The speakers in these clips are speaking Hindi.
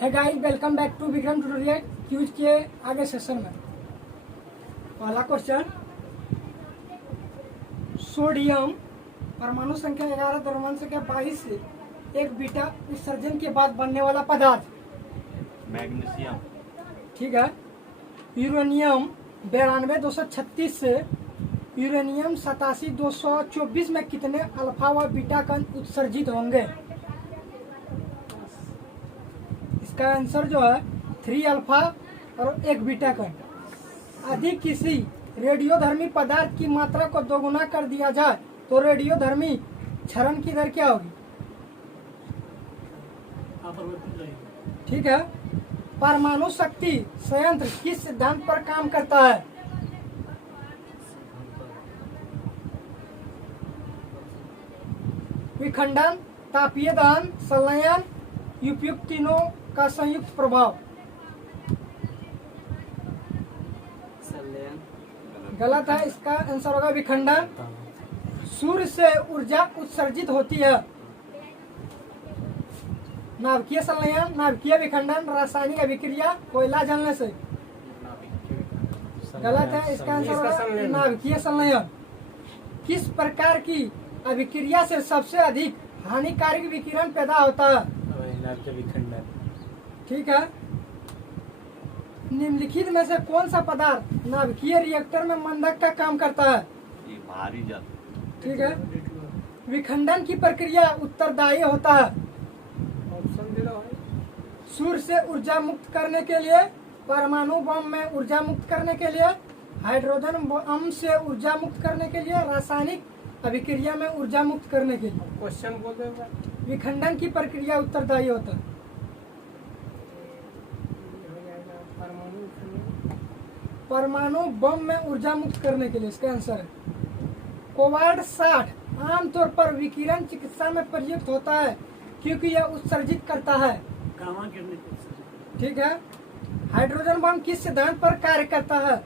है guys, welcome back to Vikram tutorial. Queues के आगे सेशन में पहला क्वेश्चन, सोडियम परमाणु संख्या 11 द्रव्यमान संख्या 22 से एक बीटा उत्सर्जन के बाद बनने वाला पदार्थ। मैग्नीशियम। ठीक है। यूरेनियम 92,236 से यूरेनियम 87,224 में कितने अल्फा व बीटा कण उत्सर्जित होंगे? इसका आंसर जो है 3 अल्फा और 1 बीटा कण। यदि किसी रेडियोधर्मी पदार्थ की मात्रा को दोगुना कर दिया जाए तो रेडियोधर्मी क्षरण की दर क्या होगी? ठीक है। परमाणु शक्ति संयंत्र किस सिद्धांत पर काम करता है? विखंडन, तापीय दहन, संलयन, उपयुक्त तीनों का संयुक्त प्रभाव। गलत है, इसका आंसर होगा विखंडन। सूर्य से ऊर्जा उत्सर्जित होती है। नाभिकीय संलयन, नाभिकीय विखंडन, रासायनिक अभिक्रिया, कोयला जलने से। गलत है, इसका आंसर होगा नाभिकीय संलयन। किस प्रकार की अभिक्रिया से सबसे अधिक हानिकारक विकिरण पैदा होता है? नाभिकीय विखंडन। ठीक है। निम्नलिखित में से कौन सा पदार्थ नाभिकीय रिएक्टर में मंदक का काम करता है? ये भारी जल। ठीक है। विखंडन की प्रक्रिया उत्तरदायी होता है। सूर्य से ऊर्जा मुक्त करने के लिए, परमाणु बम में ऊर्जा मुक्त करने के लिए, हाइड्रोजन बम से ऊर्जा मुक्त करने के लिए, रासायनिक अभिक्रिया में ऊर्जा मुक्त करने के लिए। क्वेश्चन बोल दो। विखंडन की प्रक्रिया उत्तरदायी होता है। परमाणु बम में ऊर्जा मुक्त करने के लिए। इसका आंसर है कोबाल्ट 60 आमतौर पर विकिरण चिकित्सा में प्रयुक्त होता है क्योंकि यह उत्सर्जित करता है। ठीक है। हाइड्रोजन बम किस सिद्धांत पर कार्य करता है?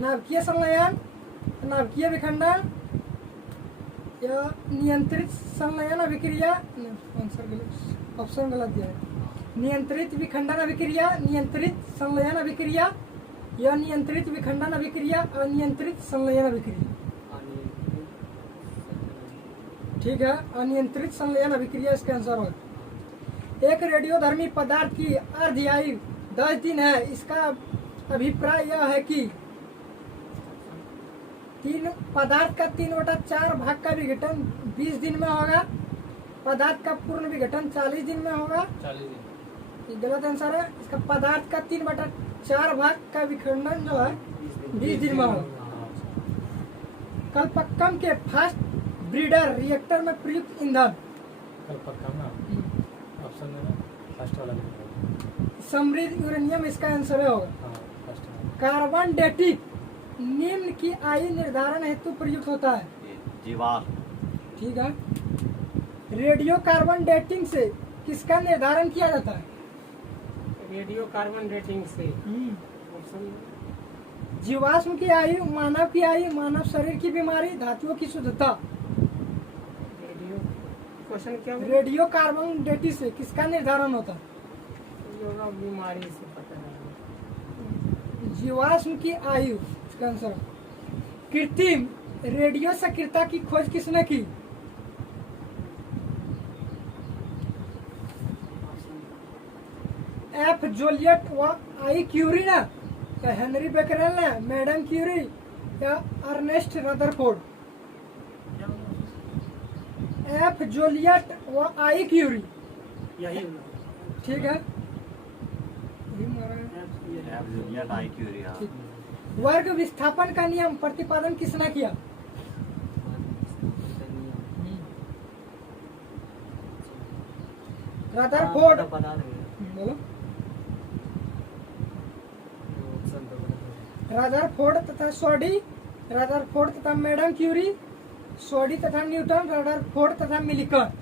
नाभिकीय संलयन, नाभिकीय विखंडन या नियंत्रित संलयन अभिक्रिया। ऑप्शन गलत दिया है। नियंत्रित विखंडन अभिक्रिया, नियंत्रित संलयन अभिक्रिया या नियंत्रित विखंडन अभिक्रिया, अनियंत्रित संलयन अभिक्रिया। ठीक है, अनियंत्रित संलयन अभिक्रिया इसका आंसर होगा। एक रेडियोधर्मी पदार्थ की अर्धआयु 10 दिन है। इसका अभिप्राय यह है कि पदार्थ का 3/4 भाग का विघटन 20 दिन में होगा। पदार्थ का पूर्ण विघटन 40 दिन में होगा। 40 दिन। ये गलत आंसर है। इसका पदार्थ का 3/4 भाग का विखंडन जो है 20 दिन में होगा। कल्पक्कम के फास्ट ब्रीडर रिएक्टर में प्रयुक्त ईंधन। कल्पक्कम ना ऑप्शन है ना, फर्स्ट वाला। समृद्ध यूरेनियम इसका आंसर होगा। हाँ, फर्स्ट वाला। कार्बन डेटिंग निम्न की आयु निर्धारण हेतु प्रयुक्त होता है। जीवाश्म। ठीक है। रेडियो कार्बन डेटिंग से किसका निर्धारण किया जाता है? रेडियो कार्बन डेटिंग से। जीवाश्म की आयु, मानव की आयु, मानव शरीर की बीमारी, धातुओं की शुद्धता। रेडियो क्वेश्चन क्या? रेडियो कार्बन डेटिंग से किसका निर्धारण होता है? बीमारी से पता है। जीवाश्म की आयु इसका आंसर। कृत्रिम रेडियो सक्रियता की खोज किसने की? एफ जूलियट व आई क्यूरी ना, या हेनरी बेकरेल ने, मैडम क्यूरी या अर्नेस्ट रदरफोर्ड? एफ जूलियट व आई क्यूरी। यही। ठीक है। वर्ग विस्थापन का नियम प्रतिपादन किसने किया? रदरफोर्ड। बोलो। रदरफोर्ड तथा सोडी, रदरफोर्ड तथा मैडम क्यूरी, सोडी तथा न्यूटन, रदरफोर्ड तथा मिलिकन।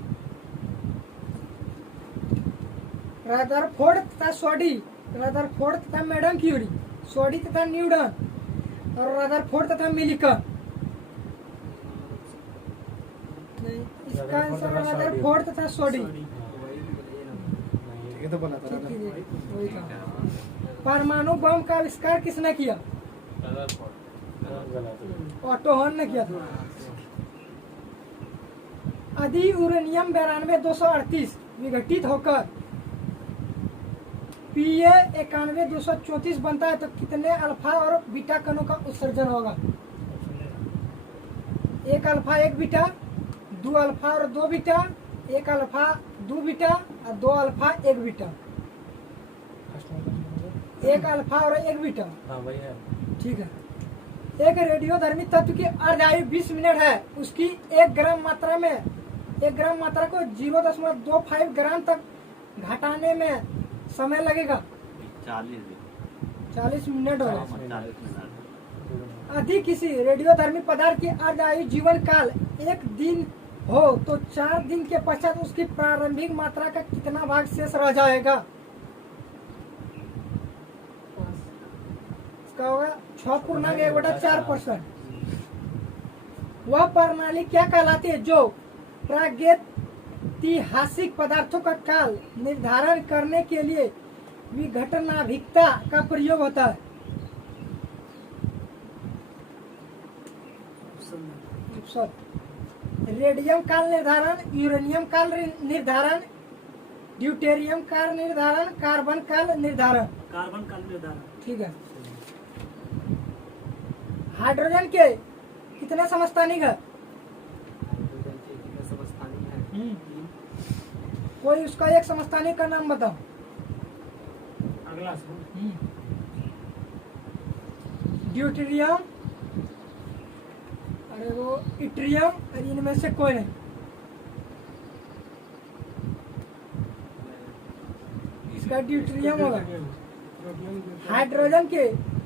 रदरफोर्ड तथा सोडी, रदरफोर्ड तथा मैडम क्यूरी, सोडी तथा न्यूटन और रदरफोर्ड तथा मिलिकन। इसका आंसर होगा फोर तथा सोडियम। ये तो बोला था ठीक है, वही था। परमाणु बम का आविष्कार किसने किया? ऑटो हॉर्न ने किया था। यदि यूरेनियम 92-238 विघटित होकर Pa 91-234 बनता है तो कितने अल्फा और बीटा कणों का उत्सर्जन होगा? एक अल्फा एक बीटा, दो अल्फा और दो बीटा, एक अल्फा दो बीटा और दो अल्फा एक बीटा। एक अल्फा और एक बीटा। हाँ वही है। ठीक है। एक रेडियोधर्मी तत्व की अर्धायु 20 मिनट है, उसकी 1 ग्राम मात्रा को 0.25 ग्राम तक घटाने में समय लगेगा 40 मिनट होगा। 40 मिनट। यदि किसी रेडियोधर्मी पदार्थ की अर्धायु जीवन काल 1 दिन हो तो 4 दिन के पश्चात उसकी प्रारंभिक मात्रा का कितना भाग शेष रह जाएगा? इसका होगा 6.1/4%। वह प्रणाली क्या कहलाती है जो प्रागैतिहासिक पदार्थों का काल निर्धारण करने के लिए विघटनाभिकता का प्रयोग होता है? रेडियम काल निर्धारण, यूरेनियम काल निर्धारण, ड्यूटेरियम काल निर्धारण, कार्बन काल निर्धारण। ठीक है। हाइड्रोजन के कितने समस्थानिक है? कोई उसका एक समस्थानिक का नाम बताओ। अगला ड्यूटेरियम, अरे वो इट्रियम, और इनमें से कोई नहीं। इसका ड्यूटेरियम होगा। हाइड्रोजन के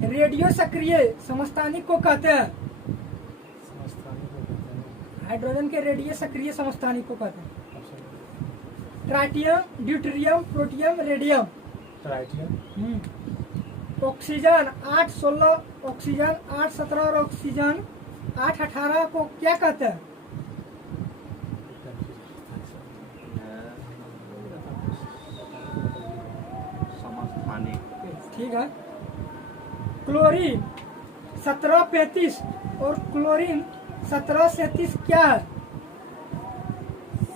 रेडियो सक्रिय समस्थानिक को कहते हैं। हाइड्रोजन के रेडियो सक्रिय समस्थानिक को कहते हैं tritium, deuterium, protium, radium. Oxygen 8-16, oxygen 8-17 और ऑक्सीजन 8-18 को क्या कहते हैं? समस्थानिक। ठीक है। क्लोरीन 1735 और क्लोरीन 1737 क्या है?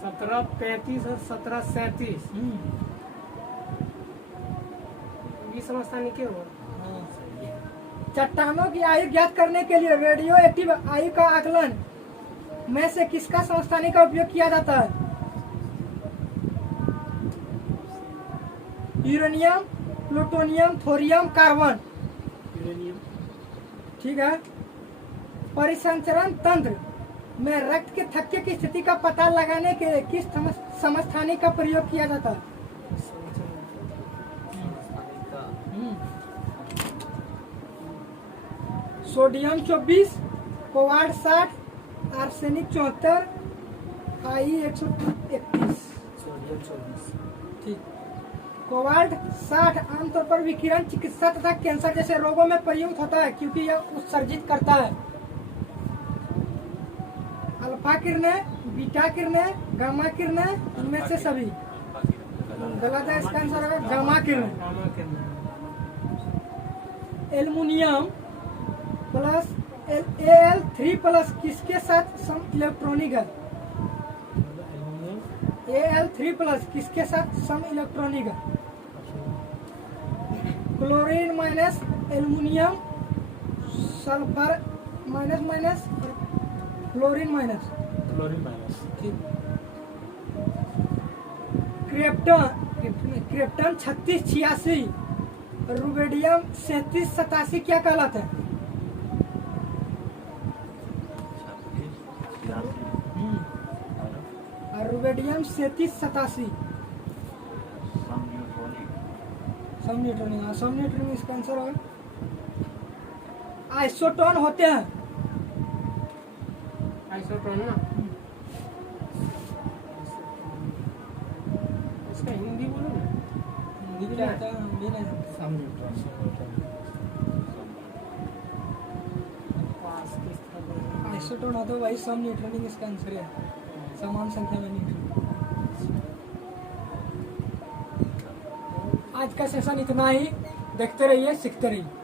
1735 और 1737 ये समस्थानिक के हो। चट्टानों की आयु ज्ञात करने के लिए रेडियो एक्टिव आयु का आकलन में से किसका समस्थानिक का उपयोग किया जाता है? Uranium, plutonium, thorium, carbon. ठीक है। परिसंचरण तंत्र में रक्त के थक्के की स्थिति का पता लगाने के लिए किस समस्थानिक का प्रयोग किया जाता है? सोडियम 24, कोबाल्ट 60, आर्सेनिक 74, आई 131। ठीक। कोबाल्ट 60 आमतौर पर विकिरण चिकित्सा तथा कैंसर जैसे रोगों में प्रयुक्त होता है क्योंकि यह उत्सर्जित करता है अल्फा किरणें, बीटा किरणें, गामा किरणें, इनमें से सभी। गलत है, इसका आंसर होगा गामा किरणें। एल्युमिनियम प्लस Al3+ किसके साथ सम इलेक्ट्रॉनिक है? Al3+ किसके साथ सम इलेक्ट्रॉनिक है? Chlorine minus aluminium, sulphur minus, chlorine minus. ठीक। क्रिप्टन 3686 और रुबिडियम 3787 क्या कहलाता है? और रुबिडियम 3787 समन्यूट्रॉनिक इसका आंसर होगा। आइसोटोन होते हैं। आइसोटोन ना इसका हिंदी बोलो ना। हिंदी भी आता है, हम भी नहीं। आइसोटोन होता है वही सम न्यूट्रॉनिक इसका आंसर है। समान संख्या में न्यूट्रॉन। आज का सेशन इतना ही, देखते रहिए, सीखते रहिए।